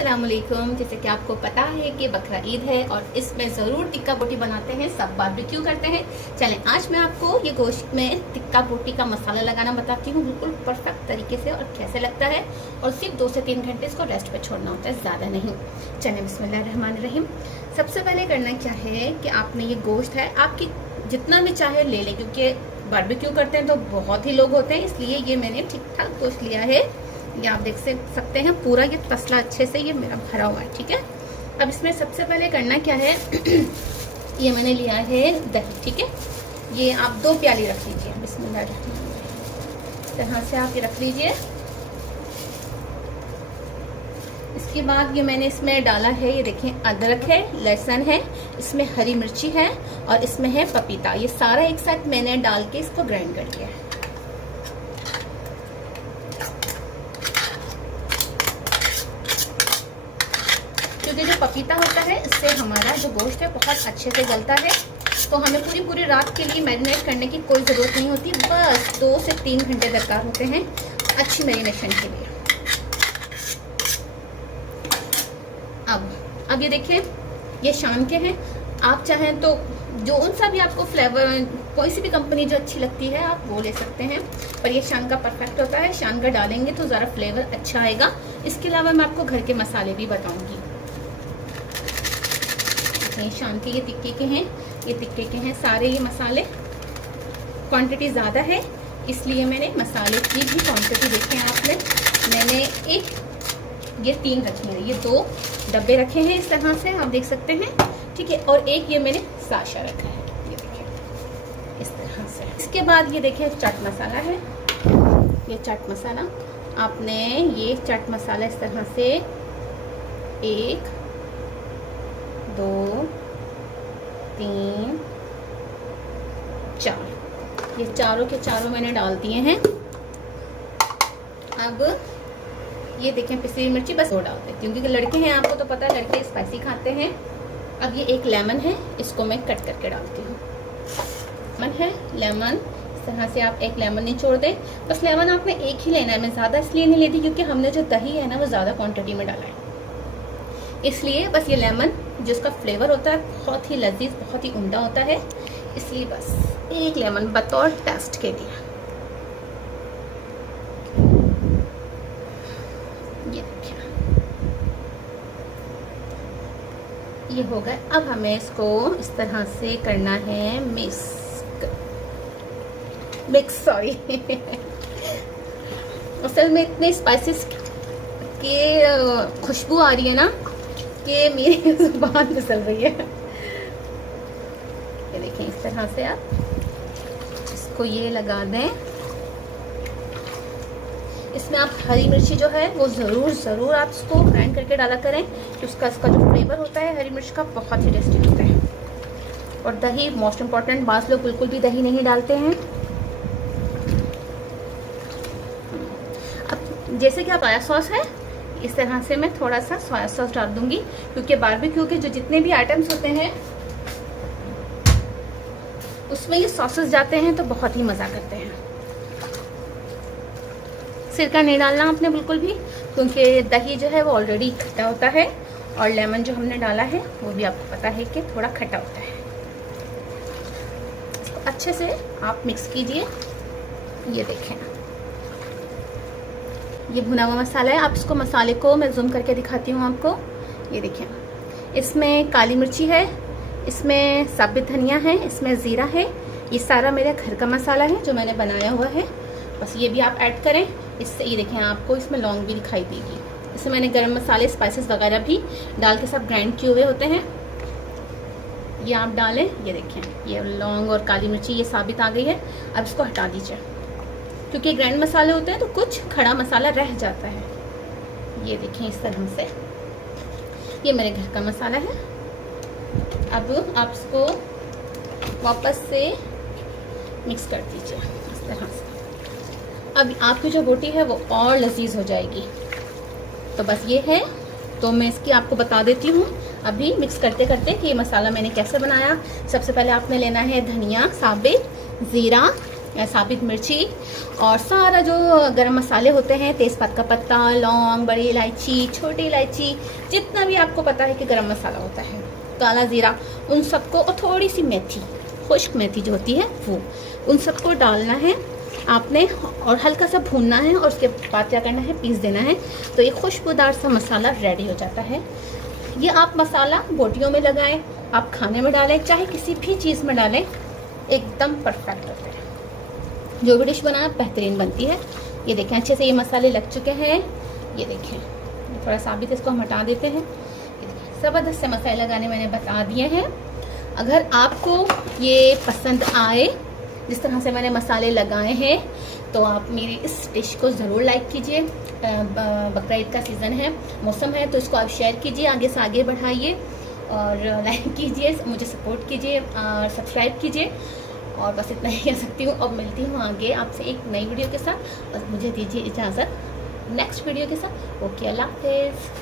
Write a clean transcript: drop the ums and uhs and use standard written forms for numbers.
अस्सलाम वालेकुम। जैसे कि आपको पता है कि बकरा ईद है और इसमें ज़रूर टिक्का बोटी बनाते हैं, सब बारबेक्यू करते हैं। चलें आज मैं आपको ये गोश्त में टिक्का बोटी का मसाला लगाना बताती हूँ, बिल्कुल परफेक्ट तरीके से और कैसे लगता है। और सिर्फ 2 से 3 घंटे इसको रेस्ट पे छोड़ना होता है, ज़्यादा नहीं। चलें बिस्मिल्लाहिर्रहमानिर्रहीम। सबसे पहले करना क्या है कि आपने ये गोश्त है आपकी जितना भी चाहे ले लें, क्योंकि बारबेक्यू करते हैं तो बहुत ही लोग होते हैं, इसलिए ये मैंने ठीक ठाक गोश्त लिया है। ये आप देख सकते हैं पूरा ये तसला अच्छे से ये मेरा भरा हुआ है, ठीक है। अब इसमें सबसे पहले करना क्या है ये मैंने लिया है दही, ठीक है। ये आप 2 प्याली रख लीजिए, बिस्मिल्लाह इस तरह से आप ये रख लीजिए। इसके बाद ये मैंने इसमें डाला है, ये देखें अदरक है, लहसुन है, इसमें हरी मिर्ची है और इसमें है पपीता। ये सारा एक साथ मैंने डाल के इसको ग्राइंड कर लिया है। क्योंकि जो पपीता होता है इससे हमारा जो गोश्त है बहुत अच्छे से गलता है, तो हमें पूरी रात के लिए मैरिनेट करने की कोई ज़रूरत नहीं होती। बस 2 से 3 घंटे दरकार होते हैं अच्छी मैरिनेशन के लिए। अब ये देखिए ये शान के हैं, आप चाहें तो जो उन सा भी आपको फ्लेवर कोई सी भी कंपनी जो अच्छी लगती है आप वो ले सकते हैं, पर ये शान का परफेक्ट होता है। शान का डालेंगे तो ज़रा फ्लेवर अच्छा आएगा। इसके अलावा मैं आपको घर के मसाले भी बताऊंगी। शान के ये टिक्के के हैं, ये टिक्के के हैं सारे ये मसाले। क्वांटिटी ज़्यादा है इसलिए मैंने मसाले की भी क्वांटिटी देखी है आपने। मैंने ये 3 रखे हैं, ये 2 डब्बे रखे हैं इस तरह से आप देख सकते हैं, ठीक है। और एक ये मैंने साशा रखा है, ये देखिए इस तरह से। इसके बाद ये देखिए चाट मसाला है, ये चाट मसाला आपने ये चाट मसाला इस तरह से 1 2 3 4 ये चारों के चारों मैंने डाल दिए हैं। अब ये देखें पिसी हुई मिर्ची बस वो डालते हैं, क्योंकि लड़के हैं आपको तो पता है लड़के स्पाइसी खाते हैं। अब ये एक लेमन है, इसको मैं कट करके डालती हूँ। लेमन है, लेमन इस तरह से आप एक लेमन निचोड़ दें। बस लेमन आपने एक ही लेना है, मैं ज़्यादा इसलिए नहीं लेती क्योंकि हमने जो दही है ना वो ज़्यादा क्वांटिटी में डाला है, इसलिए बस ये लेमन जिसका फ्लेवर होता है बहुत ही लजीज बहुत ही उम्दा होता है, इसलिए बस एक लेमन बतौर टेस्ट के लिए। ये देखिए ये हो गया। अब हमें इसको इस तरह से करना है मिक्स सॉरी असल में इतने स्पाइसेस की खुशबू आ रही है ना कि मेरी जुबान फिसल रही है। ये देखें इस तरह से आप इसको ये लगा दें। इसमें आप हरी मिर्ची जो है वो ज़रूर आप इसको ग्राइंड करके डाला करें, कि इसका जो फ्लेवर होता है हरी मिर्च का बहुत ही टेस्टी होता है। और दही मोस्ट इम्पॉर्टेंट, बास लोग बिल्कुल भी दही नहीं डालते हैं। अब जैसे कि आप सोया सॉस है इस तरह से मैं थोड़ा सा सोया सॉस डाल दूंगी, क्योंकि बारबेक्यू के जो जितने भी आइटम्स होते हैं उसमें ये सॉसेस जाते हैं तो बहुत ही मज़ा करते हैं। सिरका नहीं डालना आपने बिल्कुल भी, क्योंकि दही जो है वो ऑलरेडी खट्टा होता है और लेमन जो हमने डाला है वो भी आपको पता है कि थोड़ा खट्टा होता है। इसको अच्छे से आप मिक्स कीजिए। ये देखें ये भुना हुआ मसाला है। आप इसको मसाले को मैं जूम करके दिखाती हूँ आपको। ये देखें इसमें काली मिर्ची है, इसमें साबित धनिया है, इसमें ज़ीरा है। ये सारा मेरा घर का मसाला है जो मैंने बनाया हुआ है, बस ये भी आप ऐड करें इससे। ये देखें आपको इसमें लौंग भी दिखाई देगी। इसमें मैंने गरम मसाले स्पाइसेस वगैरह भी डाल के सब ग्राइंड किए हुए होते हैं, ये आप डालें। ये देखें ये लौंग और काली मिर्ची ये साबित आ गई है। अब इसको हटा दीजिए, क्योंकि ग्राइंड मसाले होते हैं तो कुछ खड़ा मसाला रह जाता है। ये देखें इस तरह से ये मेरे घर का मसाला है। अब आप इसको वापस से मिक्स कर दीजिए इस तरह से। अब आपकी जो बोटी है वो और लजीज हो जाएगी। तो बस ये है, तो मैं इसकी आपको बता देती हूँ अभी मिक्स करते करते कि ये मसाला मैंने कैसे बनाया। सबसे पहले आपने लेना है धनिया साबित, ज़ीरा, साबित मिर्ची और सारा जो गरम मसाले होते हैं, तेज़पात का पत्ता, लौंग, बड़ी इलायची, छोटी इलायची, जितना भी आपको पता है कि गरम मसाला होता है, काला ज़ीरा, उन सबको, और थोड़ी सी मेथी, खुश्क मेथी जो होती है वो, उन सबको डालना है आपने और हल्का सा भूनना है और उसके बाद क्या करना है, पीस देना है। तो ये खुशबूदार सा मसाला रेडी हो जाता है। ये आप मसाला बोटियों में लगाएं, आप खाने में डालें, चाहे किसी भी चीज़ में डालें, एकदम परफेक्ट होता है। जो भी डिश बनाए बेहतरीन बनती है। ये देखें अच्छे से ये मसाले लग चुके हैं। ये देखें थोड़ा साबित, इसको हम हटा देते हैं। ज़बरदस्त से मसाले लगाने मैंने बता दिए हैं। अगर आपको ये पसंद आए जिस तरह से मैंने मसाले लगाए हैं, तो आप मेरी इस डिश को ज़रूर लाइक कीजिए। बकरा ईद का सीज़न है, मौसम है, तो इसको आप शेयर कीजिए, आगे से आगे बढ़ाइए और लाइक कीजिए, मुझे सपोर्ट कीजिए और सब्सक्राइब कीजिए। और बस इतना ही कह सकती हूँ। अब मिलती हूँ आगे आपसे एक नई वीडियो के साथ, और मुझे दीजिए इजाज़त नेक्स्ट वीडियो के साथ। ओके, अल्लाह हाफ़िज़।